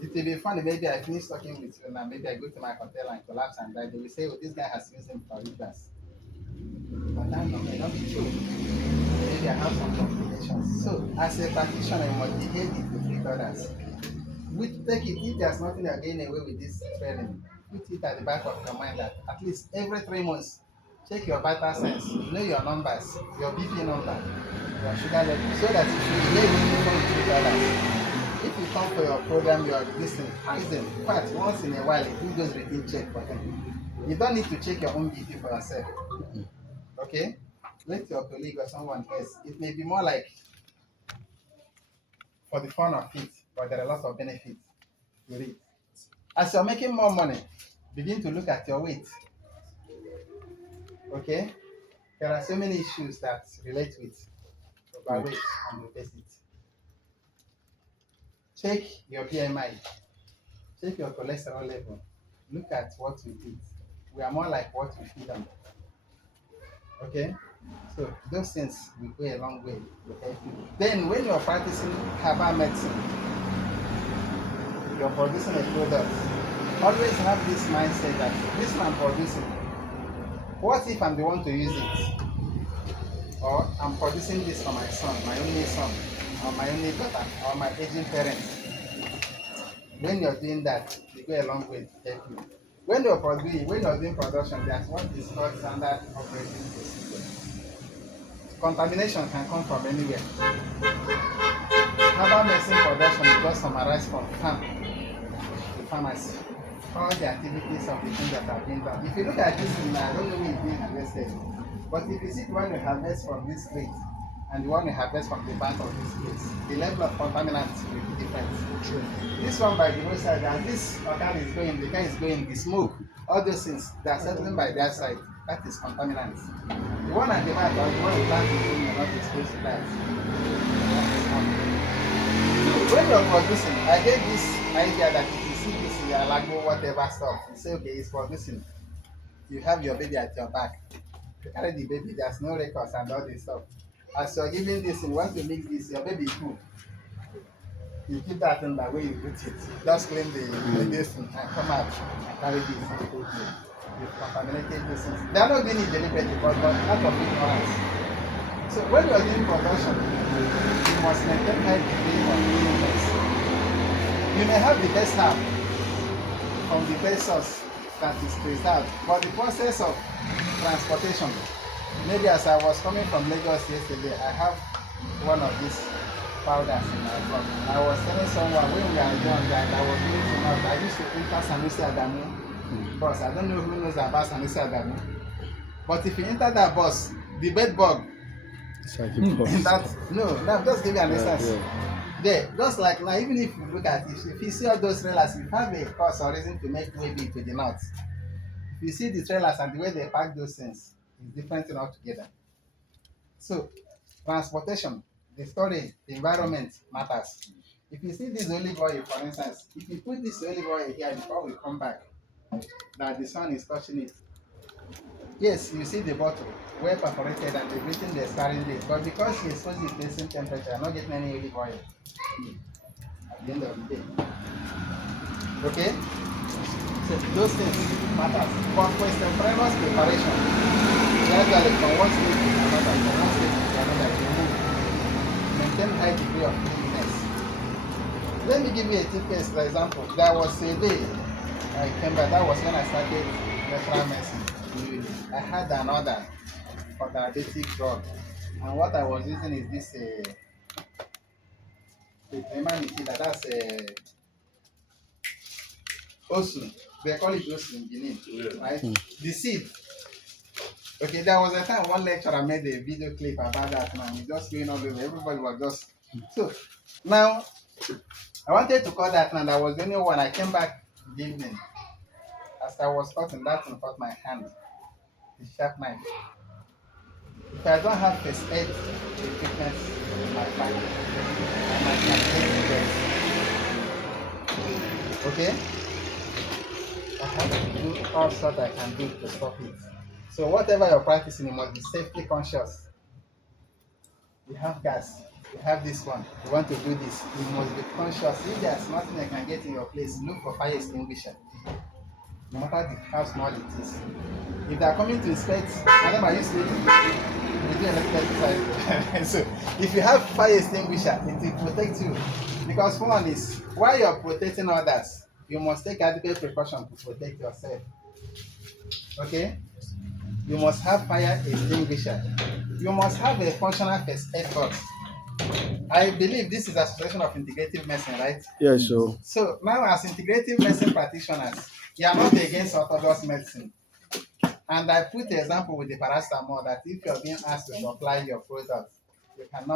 It will be funny. Maybe I finish talking with you now. Maybe I go to my hotel and collapse and die. They will say, "Oh, this guy has used him for rivers." But that may not be true. Maybe I have some complications. So, as a practitioner, you must behave it to treat others. Take it if there's nothing you're getting away with this training. Put it at the back of your mind that at least every 3 months, check your vital signs, know your numbers, your BP number, your sugar level, so that you should behave it before you treat others. If you come for your program, you are listening, ask them. In fact, once in a while, do those routine check for them. You don't need to check your own BP for yourself. Okay? Let your colleague or someone else. It may be more like for the fun of it, but there are a lot of benefits to it. As you're making more money, begin to look at your weight. Okay? There are so many issues that relate with overweight and obesity. Check your BMI, check your cholesterol level, look at what we eat. We are more like what we feed on. Okay? So those things will go a long way to help you. Then when you're practicing herbal medicine, you're producing a product. Always have this mindset that this one I'm producing. What if I'm the one to use it? Or I'm producing this for my son, my only son, or my only daughter, or my aging parents. When you're doing that, you go a long way to help you. When you're doing production, there's what is called standard operating procedure. Contamination can come from anywhere. Herbal medicine production is just summarized from farm to pharmacy. All the activities of the things that have been done. If you look at this thing, I don't know where it's being harvested. But if you see the one you harvest from this place and the one you harvest from the back of this place, the level of contaminants will be different. True. This one by the roadside, as this organ is going, the guy is going, the smoke, all those things, they are settling by their side. That is contaminants. The one at the back, or the one you plant in the not exposed to that. So when you're producing, I get this idea that if you see this in your lago, whatever stuff, you say, okay, it's producing. You have your baby at your back. You carry the baby, there's no records and all this stuff. As you're giving this, you want to mix this, your baby cool. You keep that in the way you put it. Just clean the this and come out and carry this. You contaminated those things. They are not doing it deliberately, but out of ignorance. So when you are doing production, you must maintain high degree of cleanliness. You may have the best herb from the best source that is preserved, but the process of transportation, maybe as I was coming from Lagos yesterday, I have one of these powders in my blood. I was telling someone when we are young that I was doing too much. I used to enter Sanusi Adamu bus. I don't know who knows about Sanusi Adamu. But if you enter that bus, the bed bug It's like a in boss. that, no, now just give you an instance. Yeah. There, just like now, even if you look at it, if you see all those trailers, you have a cause or reason to make wavy to the north. If you see the trailers and the way they pack those things, it's different thing altogether. So, transportation, the storage, the environment matters. If you see this olive oil, for instance, if you put this olive oil here before we come back, that the sun is touching it, yes, you see the bottle well perforated and the breathing they're starting this, but because you expose it to the same temperature, you're not getting any olive oil at the end of the day. Okay? So those things matters. But for extemporaneous preparation, gradually from one state to another, from one state to another, you move. Maintain high degree of cleanliness. Let me give you a typical example. There was a day I came back, that was when I started natural medicine. I had an order for diabetic drug, and what I was using is this that's osun. They call it osun in Benin, right? The seed. Okay, there was a time one lecturer made a video clip about that, man. It's just going all over. Everybody was just so. Now I wanted to cut that, and I was the only one. I came back in the evening. As I was cutting that, and cut my hand. The sharp knife. If I don't have first aid equipment in my bag, I might not take the okay? I have to do all that I can do to stop it. So whatever you're practicing, you must be safety conscious. You have gas. You have this one. You want to do this. You must be conscious. If there's nothing you can get in your place, look for fire extinguisher, no matter how small it is. If they are coming to inspect, madam, are you sleeping? We do electrical side. So if you have fire extinguisher, it will protect you. Because one is while you're protecting others, you must take adequate precaution to protect yourself. Okay? You must have fire extinguisher. You must have a functional first aid box. I believe this is Association of Integrative Medicine, right? Yes, so So now as integrative medicine practitioners, you are not against orthodox medicine. And I put the example with the paracetamol that if you're being asked to supply your product, you cannot